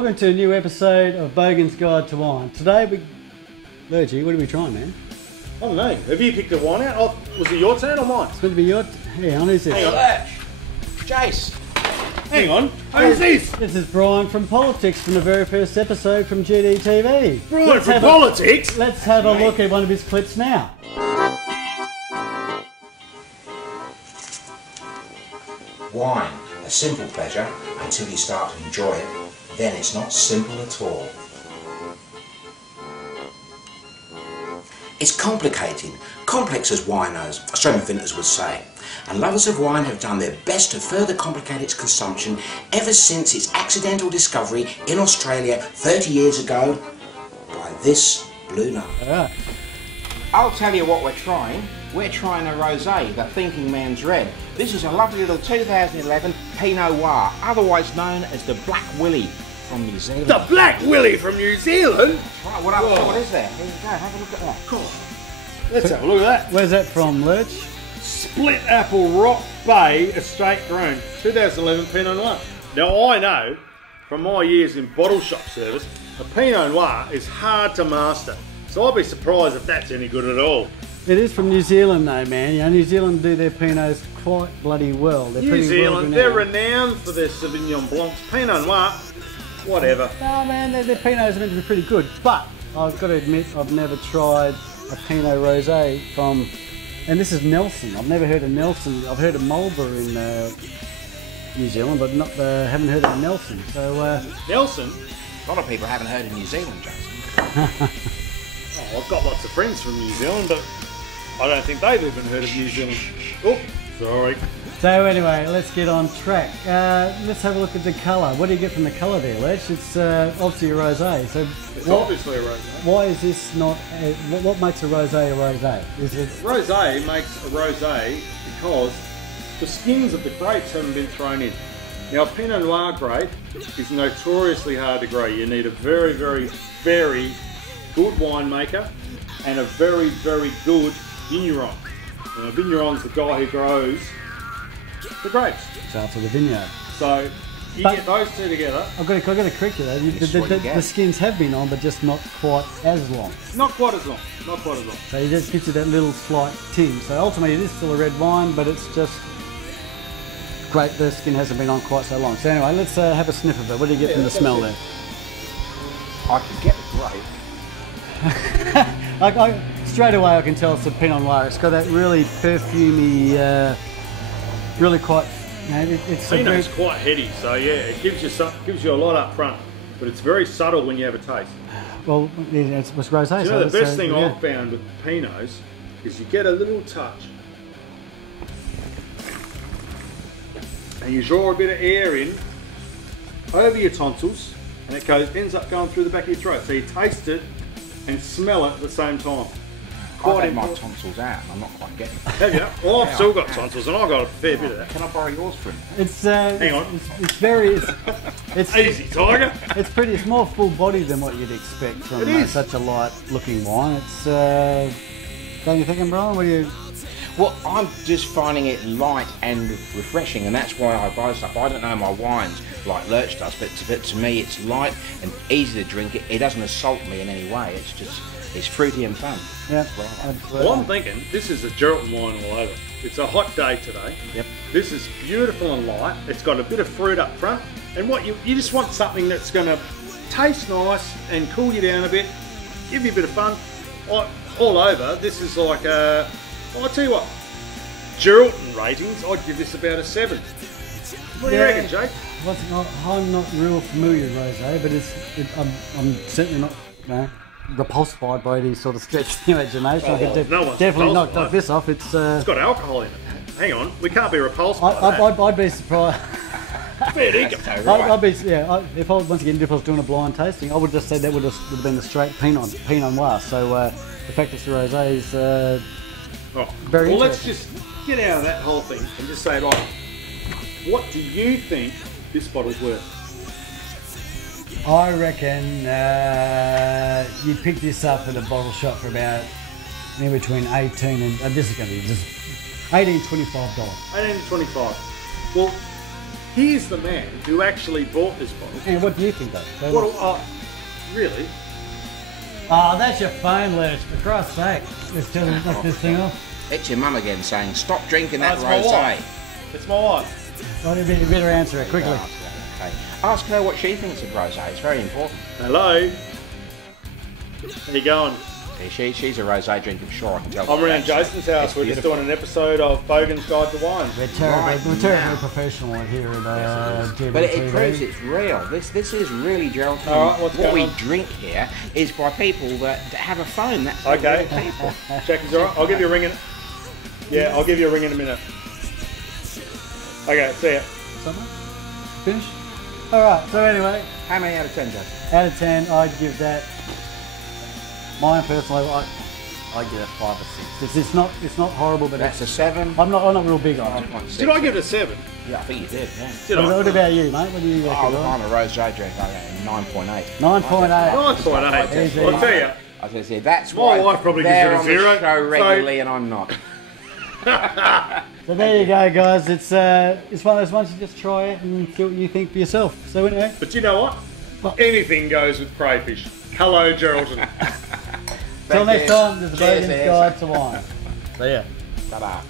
welcome to a new episode of Bogan'S Guide to Wine. Today Lurchy, what are we trying, man? I don't know. Have you picked a wine out? Oh, was it your turn or mine? It's going to be your... Hang on, who's this? Hang on. LURCH. Jace. Hang on. Who's this? This is Brian from Politics from the very first episode from GDTV. Brian from Politics? Let's have a look at one of his clips now. Wine, a simple pleasure until you start to enjoy it. Then it's not simple at all. It's complicated, complex as winos, Australian vintners would say. And lovers of wine have done their best to further complicate its consumption ever since its accidental discovery in Australia 30 years ago by this blue nut. Alright. I'll tell you what we're trying. We're trying a rosé, the Thinking Man's Red. This is a lovely little 2011 Pinot Noir, otherwise known as the Black Willy from New Zealand. The Black Willy from New Zealand? Right, what is there? Here you go, have a look at that. God. Let's have a look at that. Where's that from, Lurch? Split Apple Rock Bay Estate Grown 2011 Pinot Noir. Now I know from my years in bottle shop service, a Pinot Noir is hard to master. So I'll be surprised if that's any good at all. It is from New Zealand though, man. You know, New Zealand do their Pinots quite bloody well. They're New pretty Zealand, well they're renowned for their Sauvignon Blancs. Pinot Noir, whatever. No, man, their Pinots are meant to be pretty good. But I've got to admit, I've never tried a Pinot Rosé from, and this is Nelson. I've never heard of Nelson. I've heard of Marlborough in New Zealand, but not haven't heard of Nelson. So Nelson? A lot of people haven't heard of New Zealand, Jason. Oh, I've got lots of friends from New Zealand, but I don't think they've even heard of New Zealand. Oh, sorry. So anyway, let's get on track. Let's have a look at the colour. What do you get from the colour there, Lech? It's obviously a rosé. So It's obviously a rosé. why is this not? What makes a rosé a rosé? Is it? Rosé makes a rosé because the skins of the grapes haven't been thrown in. Now, a Pinot Noir grape is notoriously hard to grow. You need a very, very, very good winemaker and a very, very good vigneron. And a vigneron's the guy who grows the grapes. So after the vineyard. So you But- get those two together. I've got to correct you though. The skins have been on, but just not quite as long. Not quite as long. Not quite as long. So it just gives you that little slight tinge. So ultimately, it is still a red wine, but it's just great. The skin hasn't been on quite so long. So anyway, let's have a sniff of it. What do you get from the smell there? I could get the grape. Straight away, I can tell it's a Pinot Noir. It's got that really perfumey, really quite. You know, it's a Pinot's quite heady, so yeah, it gives you a lot up front, but it's very subtle when you have a taste. well, it's rosé. You know, the best thing I've found with Pinots is you get a little touch, and you draw a bit of air in over your tonsils, and it ends up going through the back of your throat. So you taste it and smell it at the same time. I've had my tonsils out and I'm not quite getting it. Have you? Well, I've still got tonsils, and I've got a fair bit of that. Can I borrow yours for him? It's Hang on. It's very. It's Easy, Tiger. It's pretty. It's more full bodied than what you'd expect from It is. such a light looking wine. It's. Don't you think, Brian? What do you? Well, I'm just finding it light and refreshing, and that's why I buy stuff. I don't know my wines like Lurch does, but to me it's light and easy to drink. It doesn't assault me in any way. It's just, it's fruity and fun. Yeah. Well, I'm thinking this is a Geraldton wine all over. It's a hot day today. Yep. This is beautiful and light. It's got a bit of fruit up front, and what you just want something that's going to taste nice and cool you down a bit, give you a bit of fun. All over. This is like a. I'll tell you what. Geraldton ratings, I'd give this about a 7. What do you reckon, Jake? I'm not real familiar with rosé, but I'm certainly not, repulsed by these sort of stretched imagination. I could no one's definitely repulsed by knock this off. It's got alcohol in it. Hang on, we can't be repulsed by that. I'd be surprised. Fair dinkum. I'd be, if I was doing a blind tasting, I would just say that would have been the straight Pinot Noir. So the fact it's a rosé is very well, interesting. let's just get out of that whole thing and just say, right, what do you think this bottle's worth? I reckon you pick this up at a bottle shop for about in between 18 and this is going to be just $18 to $25. $18 to $25. Well, He's the man who actually bought this bottle. And what do you think, though? Really? Oh, that's your phone, Lurch. For Christ's sake. Let's just knock this thing off. It's your mum again saying, stop drinking that It's my rosé. wife. It's my wife. Well, you better answer it quickly. Okay. Ask her what she thinks of rosé. It's very important. Hello. How you going? She's a rosé drinker, I'm sure I can tell. I'm around Jason's house. We're just doing an episode of Bogan'S Guide to Wine. We're terribly professional here at GDTV. But it proves it's real. This is really Geraldine. All right, what we drink here is by people that have a phone. That's okay. People. Jackie's all right. I'll give you a ring in. Yeah, I'll give you a ring in a minute. Okay, see ya. Something? Finish? Alright, so anyway. How many out of 10, Joe? Out of 10, I'd give that. Mine personally, I'd give it 5 or 6. It's not horrible, but That's a 7. I'm not real big on it. Did I give it a 7? Yeah, I think you did. Yeah. What about you, mate? What do you reckon? I'm a rosé drinker. 9.8. 9.8. 9.8. I'll tell you. I was going to say that's My why wife probably gives they're it a on 0. the show regularly and I'm not. So there you go, guys. It's one of those ones you just try it and see what you think for yourself. So anyway. But you know what? Anything goes with crayfish. Hello, Geraldine. Till next time, this is Cheers, Bogan'S Guide to Wine. See ya. Ta-da.